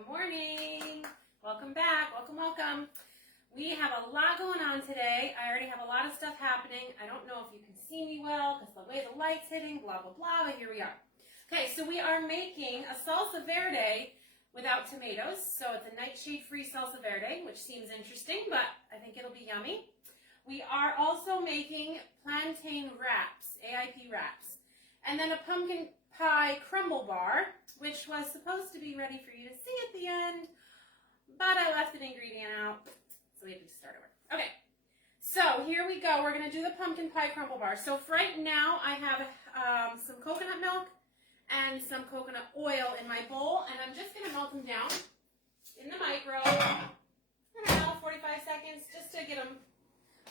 Good morning. Welcome back. Welcome. We have a lot going on today. I already have a lot of stuff happening. I don't know if you can see me well because the way the light's hitting, blah, blah, blah, but here we are. Okay, so we are making a Salsa Verde without tomatoes. So it's a nightshade-free Salsa Verde, which seems interesting, but I think it'll be yummy. We are also making plantain wraps, AIP wraps, and then a pumpkin pie crumble bar, which was supposed to be ready for you to see at the end, but I left an ingredient out, so we have to start over. Okay, so here we go. We're going to do the pumpkin pie crumble bar. So for right now, I have some coconut milk and some coconut oil in my bowl, and I'm just going to melt them down in the micro, I don't know, 45 seconds, just to get them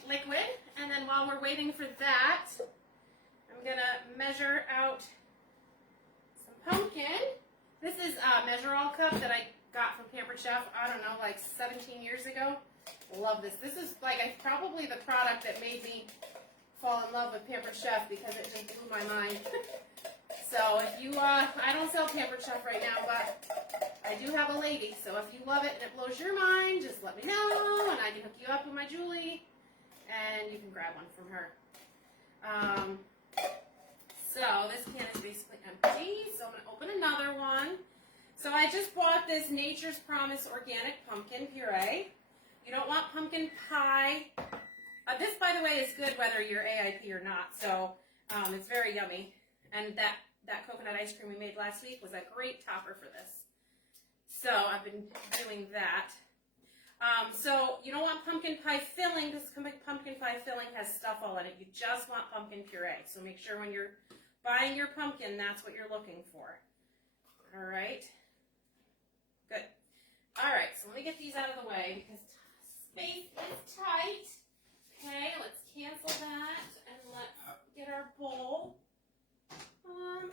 liquid. And then while we're waiting for that, I'm going to measure out some pumpkin. This is a measure-all cup that I got from Pampered Chef, I don't know, like 17 years ago. Love this. This is like probably the product that made me fall in love with Pampered Chef because it just blew my mind. So if you, I don't sell Pampered Chef right now, but I do have a lady. So if you love it and it blows your mind, just let me know and I can hook you up with my Julie and you can grab one from her. So this can is basically empty. So I'm going to open another one. So I just bought this Nature's Promise organic pumpkin puree. You don't want pumpkin pie. This, by the way, is good whether you're AIP or not. So it's very yummy. And that coconut ice cream we made last week was a great topper for this. So I've been doing that. So you don't want pumpkin pie filling because pumpkin pie filling has stuff all in it. You just want pumpkin puree. So make sure when you're buying your pumpkin, that's what you're looking for. All right. Good. All right, so let me get these out of the way because space is tight. Okay, let's cancel that and let's get our bowl.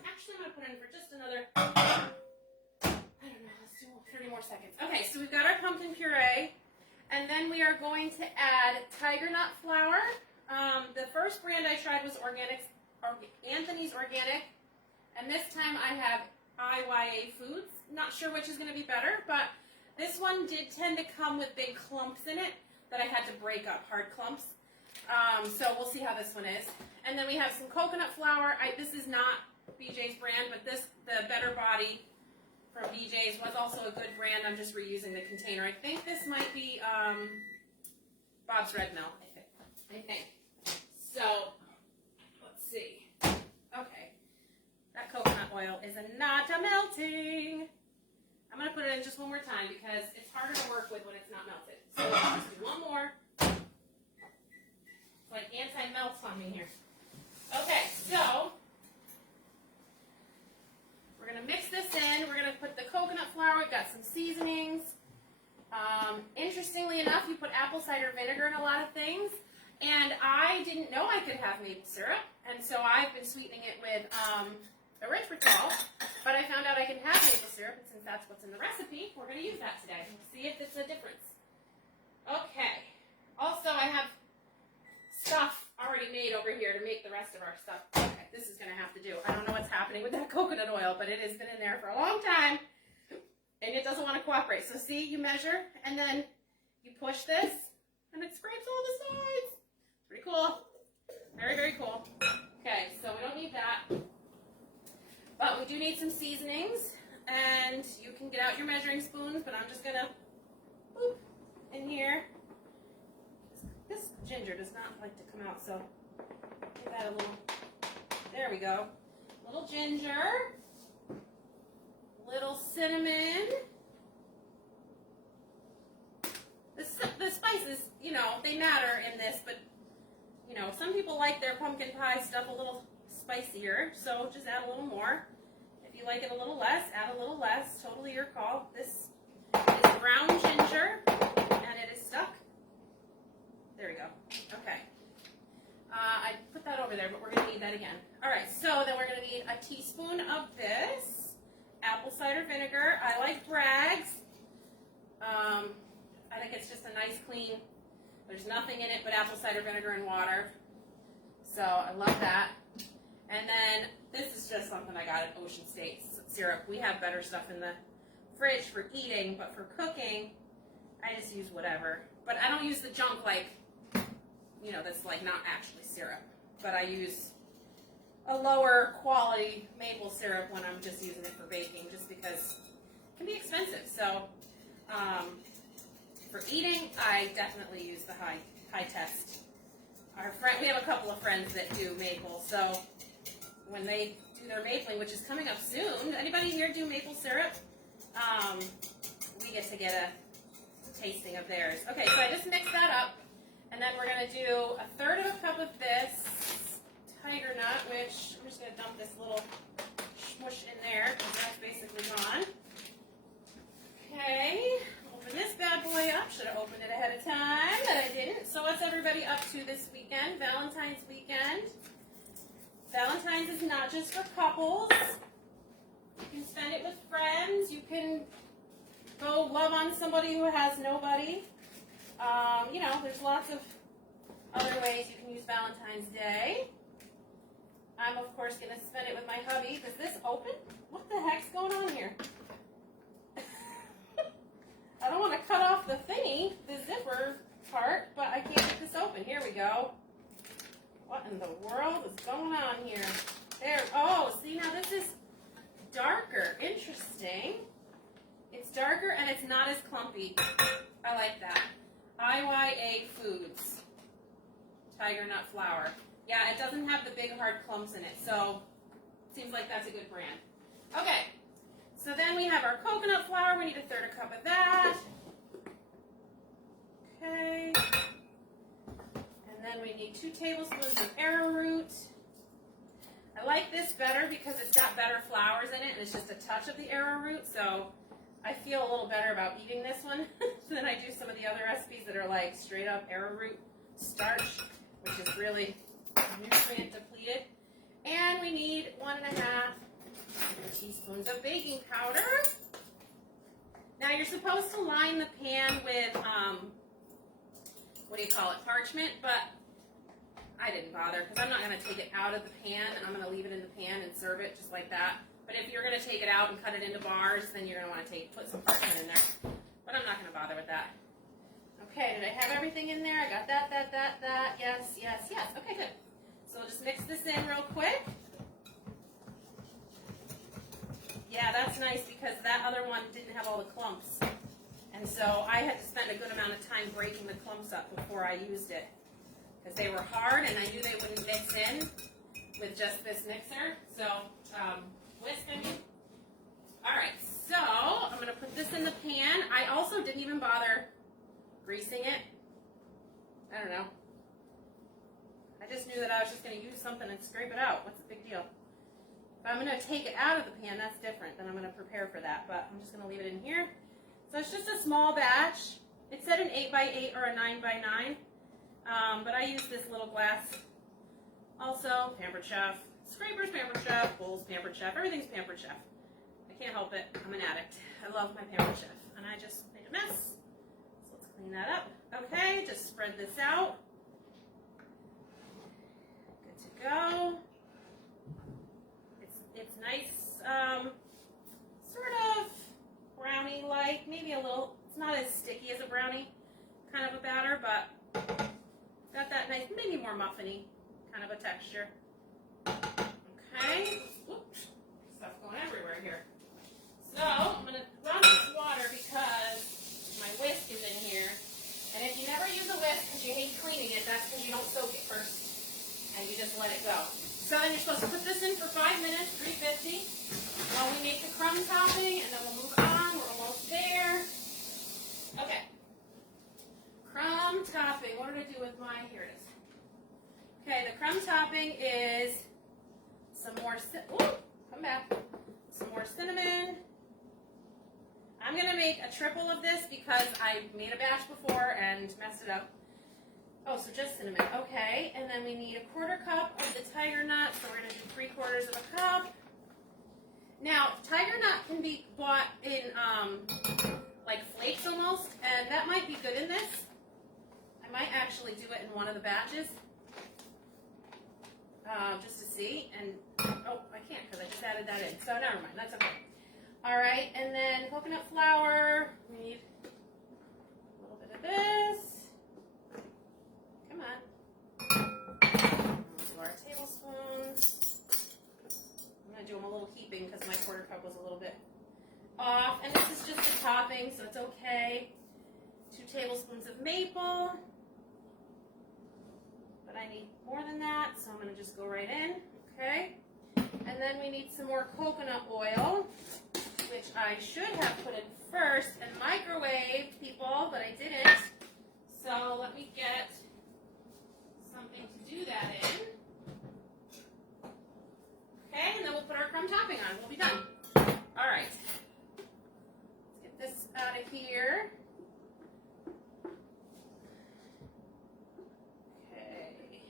Actually, I'm going to put in for just another, I don't know, let's do 30 more seconds. Okay, so we've got our pumpkin puree, and then we are going to add tiger nut flour. The first brand I tried was Anthony's Organic, and this time I have IYA Foods. Not sure which is going to be better, but this one did tend to come with big clumps in it that I had to break up, hard clumps. So we'll see how this one is. And then we have some coconut flour. This is not BJ's brand, but the Better Body from BJ's was also a good brand. I'm just reusing the container. I think this might be Bob's Red Mill, I think. So, let's see. Okay. That coconut oil is not melting. I'm going to put it in just one more time because it's harder to work with when it's not melted. So let's just do one more. It's like anti-melts on me here. Okay, so we're going to mix this in. We're going to put the coconut flour. We've got some seasonings. Interestingly enough, you put apple cider vinegar in a lot of things. And I didn't know I could have maple syrup. And so I've been sweetening it with erythritol. But I found out I can have maple syrup. And since that's what's in the recipe, we're going to use that today. See if it's a difference. Okay. Also, I have stuff already made over here to make the rest of our stuff. Okay, this is going to have to do. I don't know what's happening with that coconut oil, but it has been in there for a long time, and it doesn't want to cooperate. So see, you measure, and then you push this, and it scrapes all the sides. Pretty cool. Very, very cool. Okay, so we don't need that, but we do need some seasonings, and you can get out your measuring spoons, but I'm just going to boop in here. This ginger does not like to come out, so give that a little, there we go. Little ginger, little cinnamon. The spices, you know, they matter in this, but, you know, some people like their pumpkin pie stuff a little spicier, so just add a little more. If you like it a little less, add a little less. Totally your call. This is brown ginger, and it is stuck. There we go. Okay. I put that over there, but we're going to need that again. All right, so then we're going to need a teaspoon of this apple cider vinegar. I like Bragg's. I think it's just a nice, clean, there's nothing in it but apple cider vinegar and water. So I love that. And then this is just something I got at Ocean State syrup. We have better stuff in the fridge for eating, but for cooking, I just use whatever. But I don't use the junk like, you know, that's like not actually syrup. But I use a lower quality maple syrup when I'm just using it for baking, just because it can be expensive. So for eating, I definitely use the high test. We have a couple of friends that do maple, so when they do their mapling, which is coming up soon, anybody here do maple syrup? We get to get a tasting of theirs. Okay, so I just mixed that up, and then we're going to do 1/3 of a cup of this tiger nut, which I'm just going to dump this little smush in there, because that's basically gone. Okay, open this bad boy up. Should have opened it ahead of time, but I didn't. So what's everybody up to this weekend? Valentine's weekend. Valentine's is not just for couples. You can spend it with friends. You can go love on somebody who has nobody. You know, there's lots of other ways you can use Valentine's Day. I'm, of course, going to spend it with my hubby. Does this open? What the heck's going on here? I don't want to cut off the thingy, the zipper part, but I can't get this open. Here we go. What in the world is going on here? There. Oh, see, now this is darker. Interesting. It's darker and it's not as clumpy. I like that. IYA Foods. Tiger nut flour. Yeah, it doesn't have the big hard clumps in it, so it seems like that's a good brand. Okay, so then we have our coconut flour. We need 1/3 cup of that. Okay. And then we need 2 tablespoons of arrowroot. I like this better because it's got better flours in it, and it's just a touch of the arrowroot, so I feel a little better about eating this one than I do some of the other recipes that are like straight up arrowroot starch, which is really nutrient depleted. And we need 1.5 teaspoons of baking powder. Now you're supposed to line the pan with, what do you call it, parchment, but I didn't bother because I'm not going to take it out of the pan. I'm going to leave it in the pan and serve it just like that. But if you're going to take it out and cut it into bars, then you're going to want to put some parchment in there. But I'm not going to bother with that. Okay, did I have everything in there? I got that. Yes. Okay, good. So we'll just mix this in real quick. Yeah, that's nice because that other one didn't have all the clumps. And so I had to spend a good amount of time breaking the clumps up before I used it. Because they were hard and I knew they wouldn't mix in with just this mixer. So, whisk, I mean. Alright, so I'm going to put this in the pan. I also didn't even bother greasing it. I don't know. I just knew that I was just going to use something and scrape it out. What's the big deal? If I'm going to take it out of the pan, that's different. Then I'm going to prepare for that. But I'm just going to leave it in here. So it's just a small batch. It said an 8x8 or a 9x9. But I use this little glass. Also, Pampered Chef. Scrapers, Pampered Chef. Bowls, Pampered Chef. Everything's Pampered Chef. I can't help it. I'm an addict. I love my Pampered Chef. And I just made a mess. So let's clean that up. Okay, just spread this out. Good to go. It's nice, sort of brownie-like. Maybe a little, it's not as sticky as a brownie kind of a batter, but got that nice, maybe more muffiny kind of a texture. Okay. Whoops. Stuff going everywhere here. So I'm going to run this water because my whisk is in here. And if you never use a whisk because you hate cleaning it, that's because you don't soak it first. And you just let it go. So then you're supposed to put this in for 5 minutes, 350, while we make the crumb topping, and then we'll move on. We're almost there. Okay. Crumb topping. What did I do with my, here it is. Okay, the crumb topping is some more, come back, some more cinnamon. I'm going to make a triple of this because I made a batch before and messed it up. Oh, so just cinnamon. Okay, and then we need 1/4 cup of the tiger nut, so we're going to do 3/4 of a cup. Now, tiger nut can be bought in like flakes almost, and that might be good in this. I might actually do it in one of the batches. Just to see, and oh, I can't because I just added that in, so never mind, that's okay. All right, and then coconut flour. We need a little bit of this. Come on. We'll do our tablespoons. I'm going to do them a little heaping because my quarter cup was a little bit off. And this is just a topping, so it's okay. 2 tablespoons of maple. But I need more than that, so I'm going to just go right in. Okay. And then we need some more coconut oil, which I should have put in first and microwaved, people, but I didn't. So let me get something to do that in. Okay, and then we'll put our crumb topping on. We'll be done. All right. Let's get this out of here. Okay.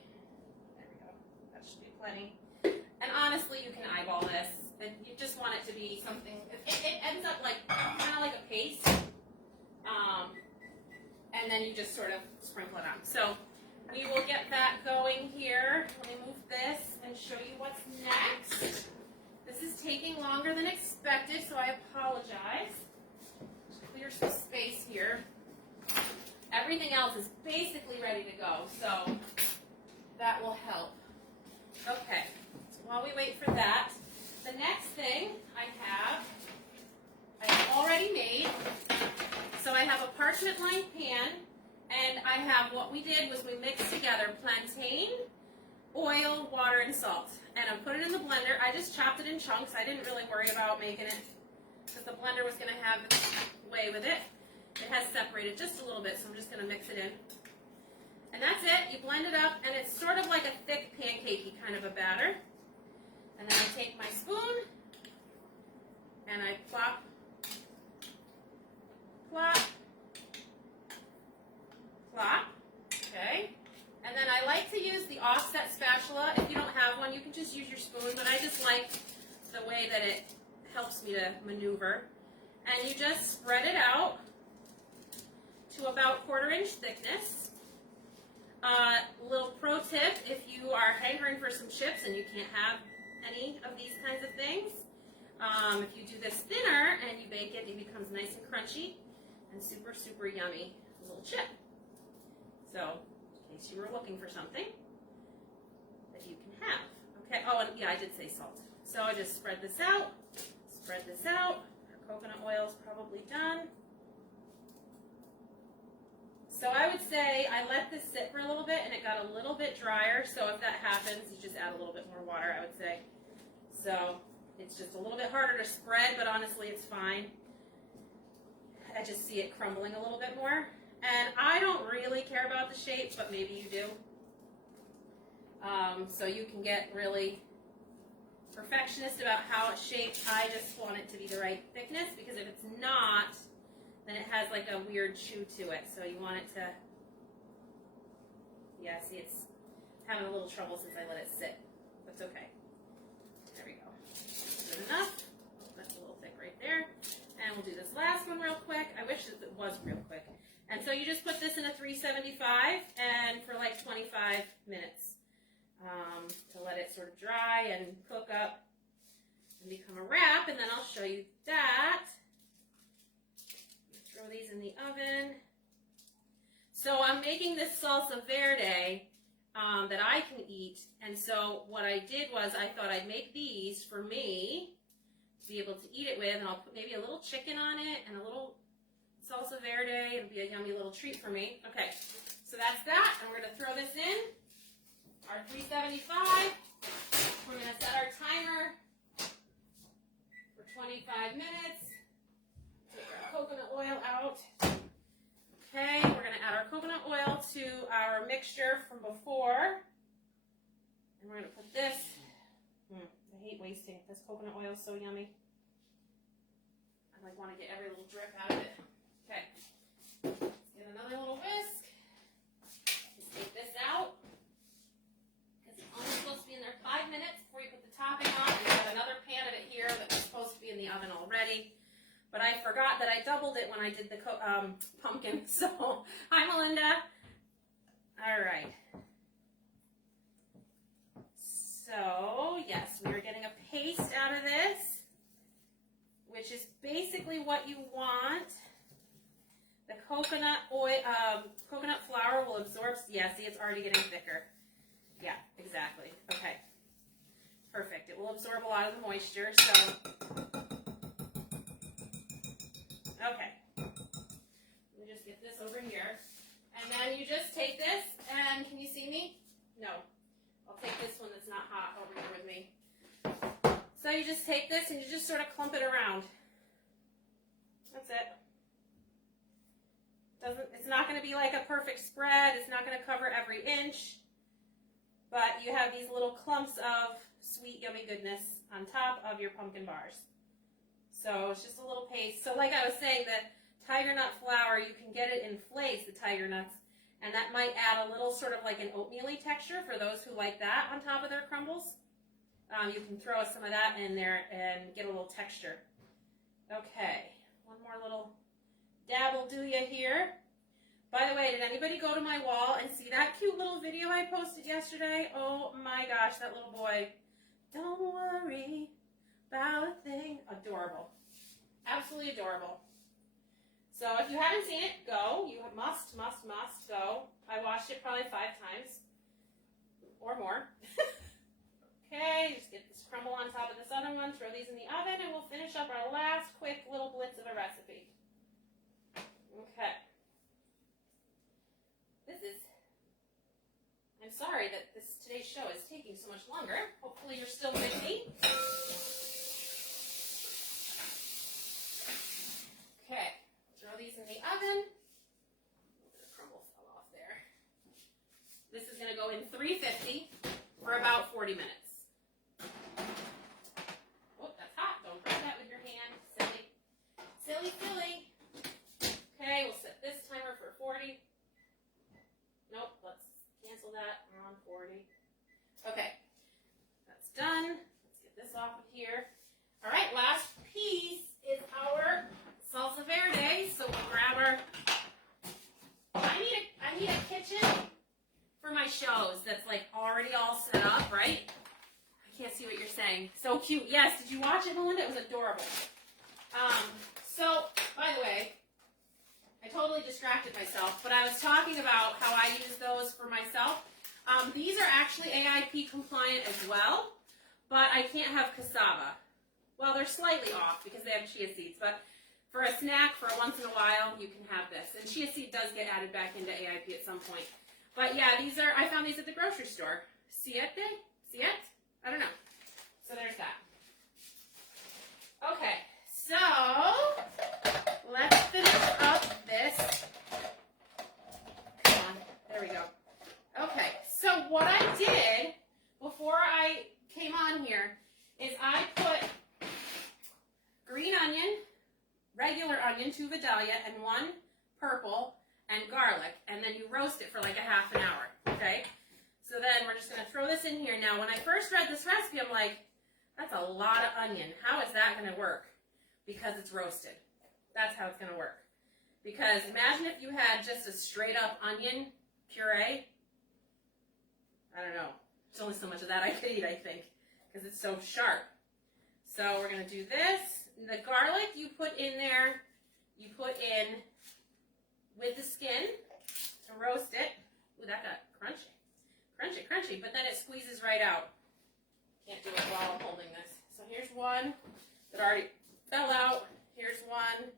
There we go. That should be plenty. And honestly, you can eyeball this. And you just want it to be something. It ends up like kind of like a paste. And then you just sort of sprinkle it on. So we will get that going here. Let me move this and show you what's next. This is taking longer than expected, so I apologize. Just clear some space here. Everything else is basically ready to go, so that will help. Okay, so while we wait for that, the next thing I've already made. So I have a parchment lined pan, and I have, what we did was we mixed together plantain, oil, water, and salt. And I put it in the blender. I just chopped it in chunks. I didn't really worry about making it because the blender was going to have its way with it. It has separated just a little bit, so I'm just going to mix it in. And that's it. You blend it up, and it's sort of like a thick pancakey kind of a batter. And then I take my spoon, and I plop, plop, plop, okay? And then I like to use the offset spatula. If you don't have one, you can just use your spoon, but I just like the way that it helps me to maneuver. And you just spread it out to about 1/4 inch thickness. Little pro tip, if you are hankering for some chips and you can't have any of these kinds of things, if you do this thinner and you bake it, it becomes nice and crunchy and super, super yummy little chip. So, in case you were looking for something that you can have. Okay, oh, and yeah, I did say salt. So I just spread this out, Our coconut oil is probably done. So I would say I let this sit for a little bit and it got a little bit drier. So if that happens, you just add a little bit more water, I would say. So it's just a little bit harder to spread, but honestly, it's fine. I just see it crumbling a little bit more. And I don't really care about the shape, but maybe you do. So you can get really perfectionist about how it's shaped. I just want it to be the right thickness, because if it's not, then it has like a weird chew to it. So you want it to, yeah, see, it's having a little trouble since I let it sit. That's okay. There we go. Good enough. Oh, that's a little thick right there. And we'll do this last one real quick. I wish it was real quick. And so you just put this in a 375 and for like 25 minutes to let it sort of dry and cook up and become a wrap. And then I'll show you that. Throw these in the oven. So I'm making this salsa verde that I can eat. And so what I did was I thought I'd make these for me to be able to eat it with. And I'll put maybe a little chicken on it and a little salsa verde. It'll be a yummy little treat for me. Okay, so that's that. And we're going to throw this in our 375. We're going to set our timer for 25 minutes. Take our coconut oil out. Okay, we're going to add our coconut oil to our mixture from before. And we're going to put this, I hate wasting. This coconut oil is so yummy. I like want to get every little drip out of it. Okay, let's get another little whisk. Just take this out. Because it's only supposed to be in there 5 minutes before you put the topping on. And we've got another pan of it here that was supposed to be in the oven already. But I forgot that I doubled it when I did the pumpkin. So, hi Melinda. All right. So, yes, we are getting a paste out of this, which is basically what you want. The coconut oil, coconut flour will absorb. Yeah, see, it's already getting thicker. Yeah, exactly. Okay, perfect. It will absorb a lot of the moisture. So, okay. Let me just get this over here, and then you just take this. And can you see me? No. I'll take this one that's not hot over here with me. So you just take this and you just sort of clump it around. That's it. It's not going to be like a perfect spread. It's not going to cover every inch. But you have these little clumps of sweet, yummy goodness on top of your pumpkin bars. So it's just a little paste. So like I was saying, the tiger nut flour, you can get it in flakes, the tiger nuts, and that might add a little sort of like an oatmeal-y texture for those who like that on top of their crumbles. You can throw some of that in there and get a little texture. Okay, one more little dab will do you here. By the way, did anybody go to my wall and see that cute little video I posted yesterday? Oh my gosh, that little boy. Don't worry about a thing. Adorable. Absolutely adorable. So if you haven't seen it, go. You must go. I watched it probably 5 times or more. Okay, just get this crumble on top of this other one, throw these in the oven, and we'll finish up our last quick little blitz of a recipe. Okay. I'm sorry that today's show is taking so much longer. Hopefully you're still with me. Okay, throw these in the oven. The crumble fell off there. This is going to go in 350 for about 40 minutes. Oh, that's hot. Don't break that with your hand. Silly. Silly, silly. Okay, we'll set this timer for 40. Nope, let's cancel that. We're on 40. Okay, that's done. Let's get this off of here. All right, last piece is our Salsa Verde. So we'll grab our... I need a kitchen for my shows that's like already all set up, right? I can't see what you're saying. So cute. Yes, did you watch it, Melinda? It was adorable. So, by the way, I totally distracted myself, but I was talking about how I use those for myself. These are actually AIP compliant as well, but I can't have cassava. Well, they're slightly off because they have chia seeds, but for a snack, for once in a while, you can have this. And chia seed does get added back into AIP at some point. But yeah, I found these at the grocery store. Siete? I don't know. So there's that. Okay, so let's finish up this. Come on, there we go. Okay, so what I did before I came on here is I put green onion, regular onion, 2 Vidalia, and 1 purple, and garlic, and then you roast it for like a half an hour, okay? So then we're just going to throw this in here. Now, when I first read this recipe, I'm like, that's a lot of onion. How is that going to work? Because it's roasted. That's how it's going to work. Because imagine if you had just a straight up onion puree. I don't know. There's only so much of that I could eat, I think, because it's so sharp. So we're going to do this. The garlic you put in there, you put in with the skin to roast it. Ooh, that got crunchy. Crunchy, crunchy, but then it squeezes right out. Can't do it while I'm holding this. So here's one that already fell out. Here's one.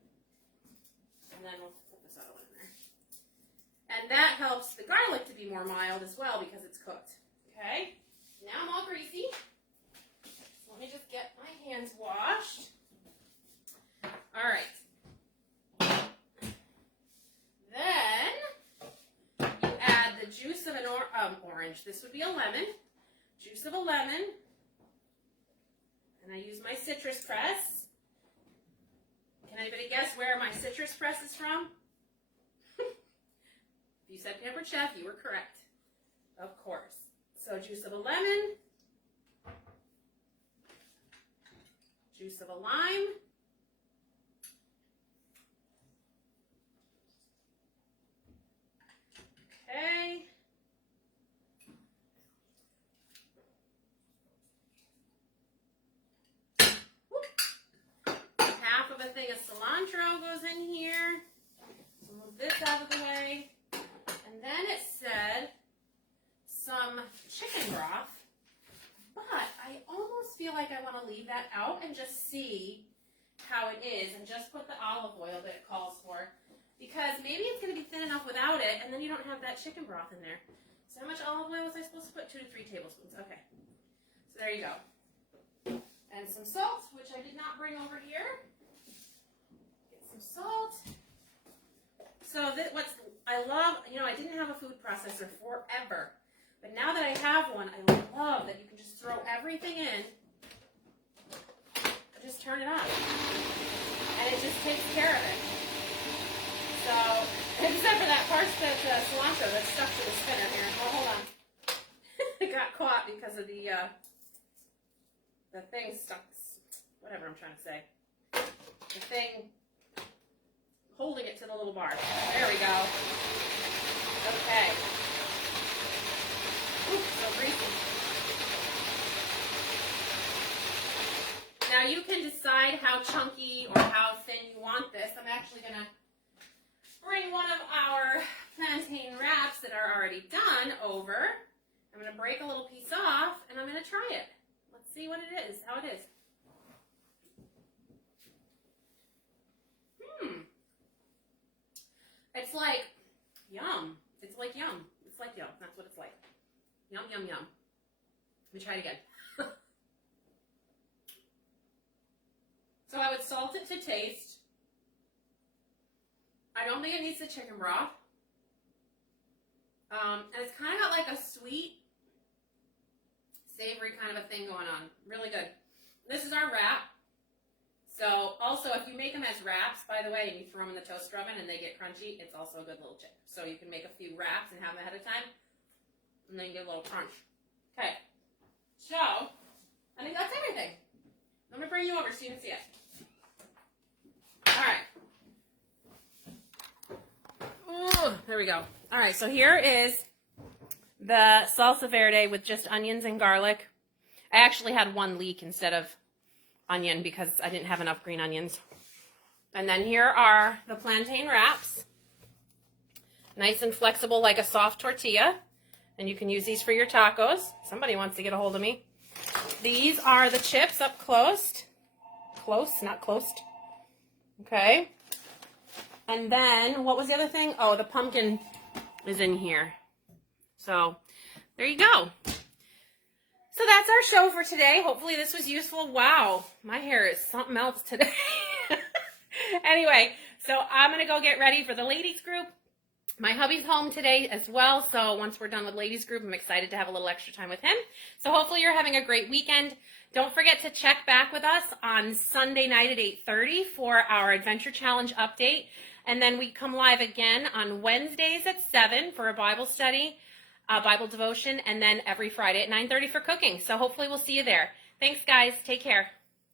And then we'll put this other one in there. And that helps the garlic to be more mild as well because it's cooked. Okay? Now I'm all greasy. So let me just get my hands washed. All right. Then you add the juice of an orange. This would be a lemon. Juice of a lemon. And I use my citrus press. Can anybody guess where my citrus press is from? If you said Pampered Chef, you were correct. Of course. So juice of a lemon. Juice of a lime. Okay. that out and just see how it is, and just put the olive oil that it calls for, because maybe it's going to be thin enough without it, and then you don't have that chicken broth in there. So how much olive oil was I supposed to put? 2 to 3 tablespoons. Okay. So there you go. And some salt, which I did not bring over here. Get some salt. So I love, I didn't have a food processor forever. But now that I have one, I love that you can just throw everything in and just turn it on. And it just takes care of it. So, except for that part that cilantro that's stuck to the spinner here. Oh, hold on. It got caught because of the thing stuck, whatever I'm trying to say. The thing holding it to the little bar. There we go. Okay. Ooh, so greasy. Now you can decide how chunky or how thin you want this. I'm actually going to bring one of our plantain wraps that are already done over. I'm going to break a little piece off and I'm going to try it. Let's see what it is, how it is. It's like yum. It's like yum. It's like yum. That's what it's like. Yum, yum, yum. Let me try it again. So I would salt it to taste. I don't think it needs the chicken broth. And it's kind of got like a sweet, savory kind of a thing going on. Really good. This is our wrap. So also, if you make them as wraps, by the way, and you throw them in the toaster oven and they get crunchy, it's also a good little tip. So you can make a few wraps and have them ahead of time, and then you get a little crunch. Okay. So, I think that's everything. I'm going to bring you over so you can see it. All right. Ooh, there we go. All right, so here is the salsa verde with just onions and garlic. I actually had one leek instead of onion because I didn't have enough green onions. And then here are the plantain wraps. Nice and flexible like a soft tortilla. And you can use these for your tacos. Somebody wants to get a hold of me. These are the chips up close. Close, not closed. Okay. And then, what was the other thing? Oh, the pumpkin is in here. So, there you go. So that's our show for today. Hopefully this was useful. Wow, my hair is something else today. Anyway, so I'm going to go get ready for the ladies group. My hubby's home today as well, so once we're done with ladies group, I'm excited to have a little extra time with him. So hopefully you're having a great weekend. Don't forget to check back with us on Sunday night at 8:30 for our Adventure Challenge update. And then we come live again on Wednesdays at 7 for a Bible study, Bible devotion, and then every Friday at 9:30 for cooking. So hopefully we'll see you there. Thanks, guys. Take care.